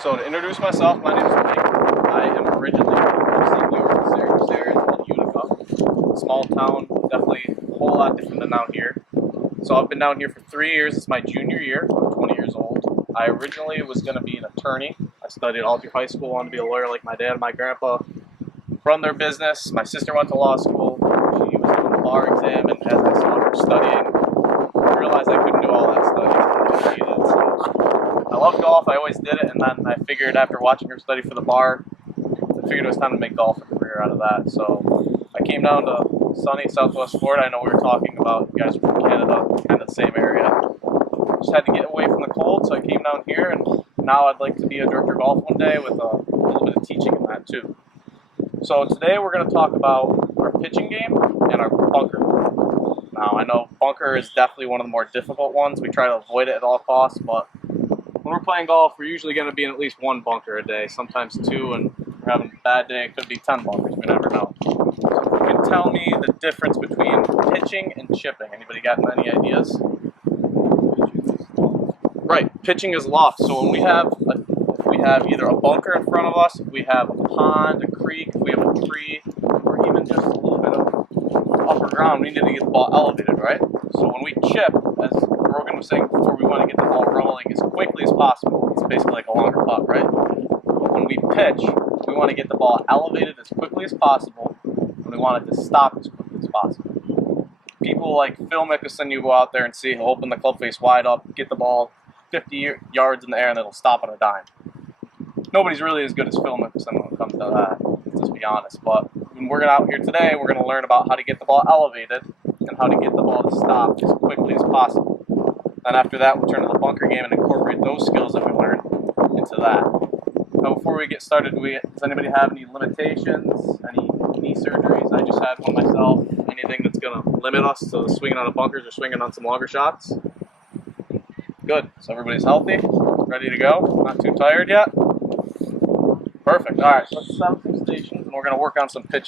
So to introduce myself, my name is Mike. I am originally from St. George, Syracuse area in Utica. Small town, definitely a whole lot different than down here. So I've been down here for 3 years. It's my junior year. I'm 20 years old. I originally was going to be an attorney. I studied all through high school, wanted to be a lawyer like my dad and my grandpa. Run their business. My sister went to law school. She was doing the bar exam, and as I saw her studying, I realized I couldn't do all that studying she did. So I love golf. I always did it, and then I figured after watching her study for the bar, I figured it was time to make golf a career out of that. So I came down to sunny Southwest Florida. I know we were talking about you guys are from Canada, kind of the same area. Just had to get away from the cold, so I came down here, and now I'd like to be a director of golf one day with a little bit of teaching in that too. So today we're going to talk about our pitching game and our bunker. Now I know bunker is definitely one of the more difficult ones. We try to avoid it at all costs, but when we're playing golf, we're usually going to be in at least one bunker a day, sometimes two, and if we're having a bad day, it could be 10 bunkers. We never know. So if you can tell me the difference between pitching and chipping. Anybody got any ideas? Right, pitching is loft. So when we have either a bunker in front of us, if we have a pond, a creek, if we have a tree, or even just a little bit of upper ground, we need to get the ball elevated, right? So when we chip, as Rogan was saying before, we want to get the ball rolling as quickly as possible. It's basically like a longer putt, right? But when we pitch, we want to get the ball elevated as quickly as possible, and we want it to stop as quickly as possible. People like Phil Mickelson, you go out there and see, he'll open the club face wide up, get the ball 50 yards in the air, and it'll stop on a dime. Nobody's really as good as Phil Mickelson when it comes to that, let's be honest. But when we're out here today, we're going to learn about how to get the ball elevated and how to get the ball to stop as quickly as possible. And after that, we'll turn to the bunker game and incorporate those skills that we learned into that. Now, before we get started, does anybody have any limitations, any knee surgeries? I just had one myself. Anything that's going to limit us to swinging on a bunkers or swinging on some longer shots? Good. So everybody's healthy, ready to go, not too tired yet? Perfect. All right, so let's set up some stations, and we're going to work on some pitch